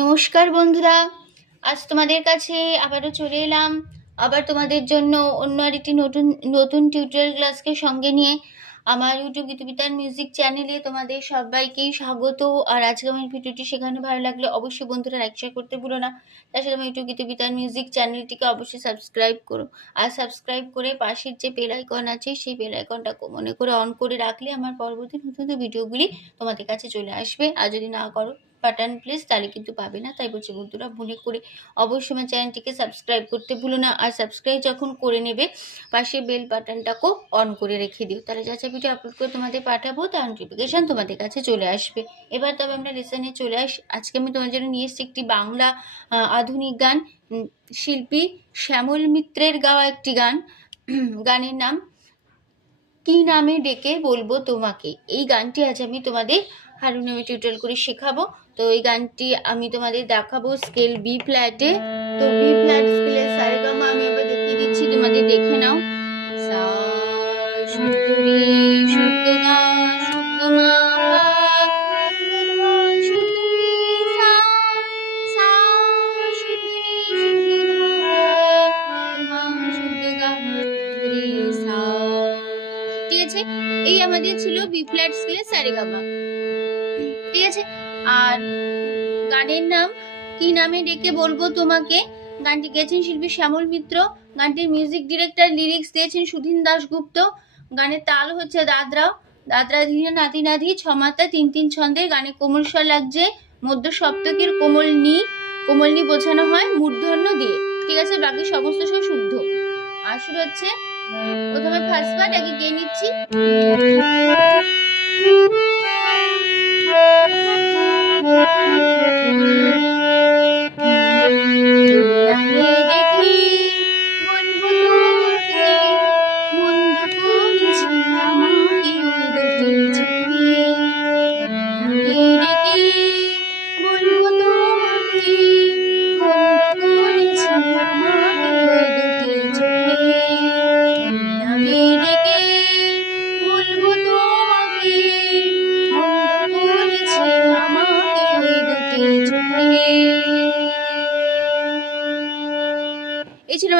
নমস্কার বন্ধুরা। আজ তোমাদের কাছে আবারও চলে এলাম। আবার তোমাদের জন্য অন্য আরেকটি নতুন নতুন টিউটোরিয়াল ক্লাসকে সঙ্গে নিয়ে আমার ইউটিউব গীতবিতার মিউজিক চ্যানেলে তোমাদের সবাইকেই স্বাগত। আর আজকে আমার ভিডিওটি সেখানে ভালো লাগলে অবশ্যই বন্ধুরা লাইক শেয়ার করতে ভুলো না। তার সাথে আমার ইউটিউব গীতবিতার মিউজিক চ্যানেলটিকে অবশ্যই সাবস্ক্রাইব করো। আর সাবস্ক্রাইব করে পাশের যে বেল আইকন আছে, সেই বেল আইকনটা মনে করে অন করে রাখলে আমার পরবর্তী নতুন নতুন ভিডিওগুলি তোমাদের কাছে চলে আসবে। আর যদি না করো বাটন প্লিজ তাহলে কিন্তু পাবে না। তাই বলছি বন্ধুরা, মনে করে অবশ্যই আমার চ্যানেলটিকে সাবস্ক্রাইব করতে ভুলো না। আর সাবস্ক্রাইব যখন করে নেবে, পাশে বেল বাটনটাকেও অন করে রেখে দিও। তাহলে যা যা ভিডিও আপলোড করে তোমাদের পাঠাবো, তার নোটিফিকেশান তোমাদের কাছে চলে আসবে। এবার তবে আমরা লেসনে চলে আস আজকে আমি তোমার জন্য নিয়ে এসেছি একটি বাংলা আধুনিক গান। শিল্পী শ্যামল মিত্রের গাওয়া একটি গান। গানের নাম কি নামে ডেকে বলব তোমাকে? এই গানটি আজ আমি তোমাদের হারমোনিয়ামে টিউটোরিয়াল করে শেখাবো। তো এই গানটি আমি তোমাদের দেখাবো স্কেল বি ফ্ল্যাটে তো বি ফ্ল্যাট স্কেলের সারেগামা আমি এবার দেখিয়ে দিচ্ছি, তোমাদের দেখে নাও। সা শুদ্ধ এই আমাদের ছিল বি ফ্ল্যাট স্কেলের সারেগামা ঠিক আছে? আর গানের নাম কি নামে ডেকে বলব তোমাকে? গানটি গেয়েছেন শিল্পী শ্যামল মিত্র, গানটির মিউজিক ডিরেক্টর লিরিক্স দিয়েছেন সুধীন দাশগুপ্ত, গানের তাল হচ্ছে দাদরা দাদরা ধীরে নাতি নাধি ছমাত্রা তিন তিন ছন্দে, গানে কোমল স্বর লাগছে, মধ্য সপ্তকের কোমল নি কোমল নি বোঝানো হয় মূর্ধন্য দিয়ে। ঠিক আছে, বাকি সমস্ত সব শুদ্ধ। আর শুরু হচ্ছে, প্রথমে ফার্স্ট পার্ট আগে গিয়ে নিচ্ছি।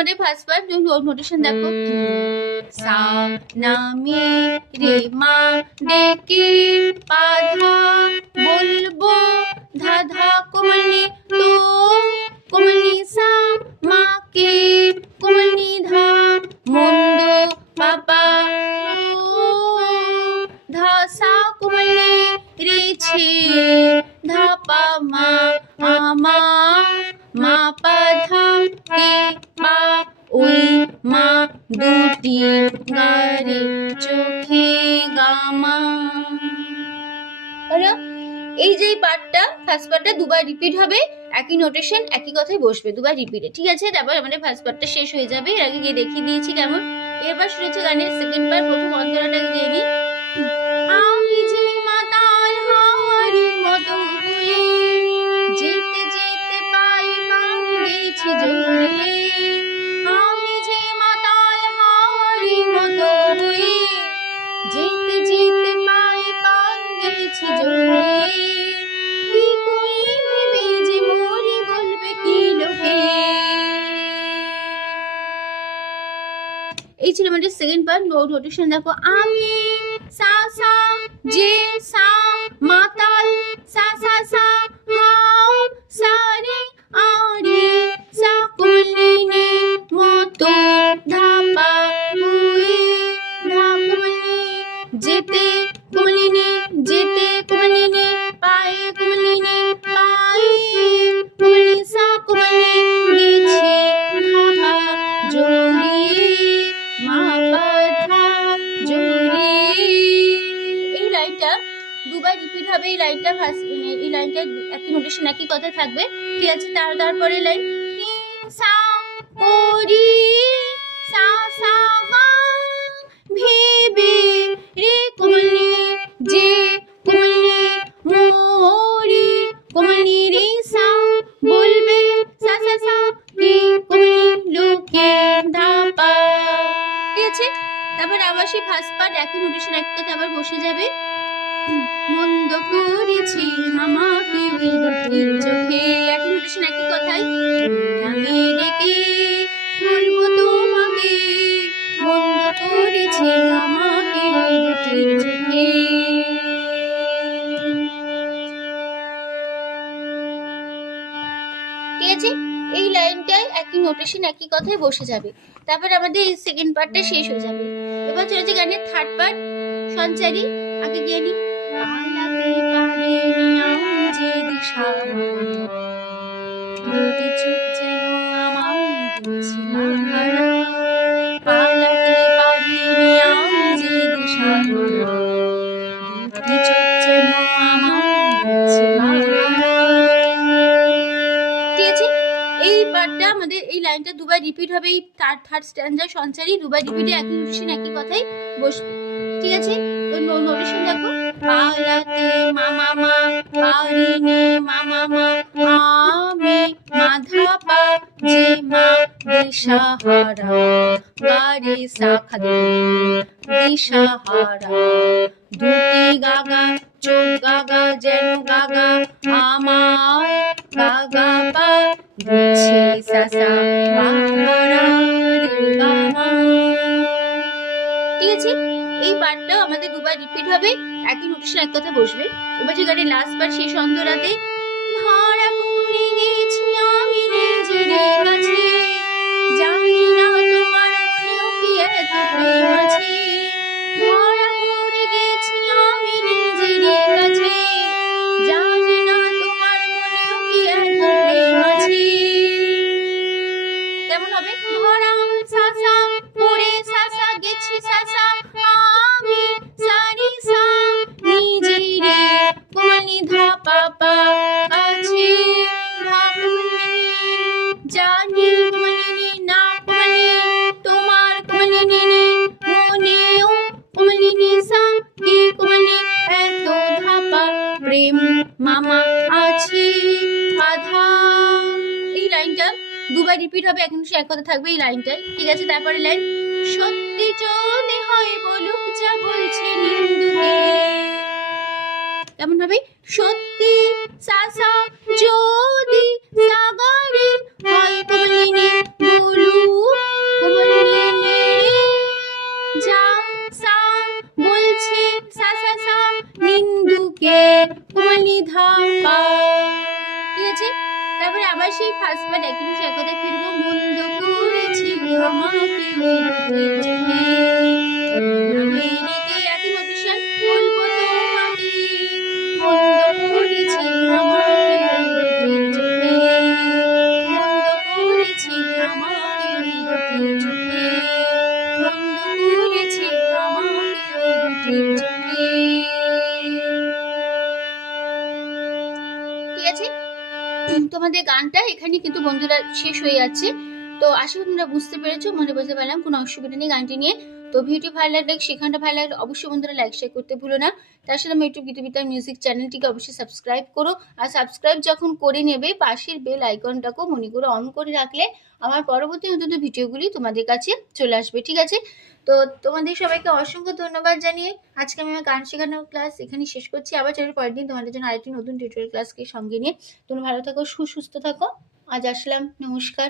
এই ফার্স্ট পার্ট তুমি নোটেশন দেখো। সা নামে রে মা ডেকে পাধা বলব ধাধা কোমলনি তো কোমলনি সা মাকে কোমলনি ধা মন্দ ও ধা সা কোমলনি রে ছে ধা পা মা আমা মা পা ধা কে মা দুটি গারে চোখে গামা এই যে পার্টটা ফার্স্ট পার্টটা দুবার রিপিট হবে, একই নোটেশন একই কথাই বসবে, দুবার রিপিটে ঠিক আছে, তারপর আমাদের ফার্স্ট পার্টটা শেষ হয়ে যাবে। এর আগে গিয়ে দেখিয়ে দিয়েছি কেমন। এবার শুনেছি গানের সেকেন্ড পার্ট প্রথম অন্তরাটা গিয়ে নিই এই ছিল আমাদের সেকেন্ড পার্ট নোট নোটেশন দেখো আমি, সা সা যে সা মাতাল সা সা সা দুবার রিপিট হবে এই লাইনটা ফার্স্ট মানে এই লাইনটা একই নোটেশন একই কথা থাকবে। ঠিক আছে, তার, তারপরে লাইন সা করি সা সা মা ভেবে রে কোমলি যে কোমলি মোরি কোমলি রে, সা, বলবে, সা সা সা কি কোমলি লোকে ধাপা ঠিক আছে? তারপর আবার সেই ফার্স্ট পার্ট একই নোটেশন এক কথা আবার বসে যাবে। করেছি আমাকে ওই দুটি চোখে। নোটেশন একই কথাই আমি ডেকে বলব তোমাকে বন্ধ করেছে আমাকে দুটি চোখে। ঠিক আছে, এই লাইনটায় একই নোটেশন একই কথায় বসে যাবে। তারপর আমাদের এই সেকেন্ড পার্টটা শেষ হয়ে যাবে। এবার চলেছে গানের থার্ড পার্ট সঞ্চারী, আগে গিয়ে আছে এই পার্টটা আমাদের এই লাইনটা দুবার রিপিট হবে এই থার্ড থার্ড স্ট্যান্ডার সঞ্চারী দুবার রিপিটে একই নোটেশন একই কথাই বসবে ঠিক আছে তো নোটেশন দেখো পালাতে মামা মা পারিনি মামা মা আমি মাধা পা যে মা দিশাহারা গারে শাখা দিশাহারা দুটি গাগা, চোখ গাগা, যেন গাগা আমার গাগা পা দিচ্ছে সাসা মারা রে গামা। ঠিক আছে এই পার্টটাও আমাদের দুবার রিপিট হবে। একই নোটেশন এক কথা বসবে। এবার যে গানের লাস্ট পার্ট শেষ অন্তরাতে ধরা পড়ে গেছি আমি নিজের কাছে। প্রেম, মামা, আছে এই লাইনটা দুবার রিপিট হবে, এখন সে এক কথা থাকবে এই লাইনটাই ঠিক আছে তারপরে লাইন, সত্যি যদি হয় বলুক যা বলছে নিন্দুকে। কেমন হবে? সত্যি সাসা আবার সেই ফার্স্ট পার্ট একই সে কথা ফিরবো মন্দ করেছি আমাকে গানটা এখানে কিন্তু বন্ধুরা শেষ হয়ে যাচ্ছে। তো আশা করি তোমরা বুঝতে পেরেছ, মনে বুঝতে পারলাম কোনো অসুবিধা নেই গানটি নিয়ে। তো ভিডিও ভালো লাগলে সেখানটা ভালো লাগলে অবশ্যই বন্ধুরা লাইক শেয়ার করতে ভুলো না। তার সাথে আমার ইউটিউব গীতবিতার মিউজিক চ্যানেলটিকে অবশ্যই সাবস্ক্রাইব করো। আর সাবস্ক্রাইব যখন করে নেবে, পাশের বেল আইকনটাকেও মনে করে অন করে রাখলে আমার পরবর্তী নতুন ভিডিওগুলি তোমাদের কাছে চলে আসবে, ঠিক আছে? তো তোমাদের সবাইকে অসংখ্য ধন্যবাদ জানিয়ে আজকে আমি আমার গান শেখানোর ক্লাস এখানে শেষ করছি। আবার চলে পরের দিন তোমাদের জন্য আরেকটি নতুন টিউটোরিয়াল ক্লাসকে সঙ্গে নিয়ে। তোমরা ভালো থাকো, সুসুস্থ থাকো। আজ আসলাম, নমস্কার।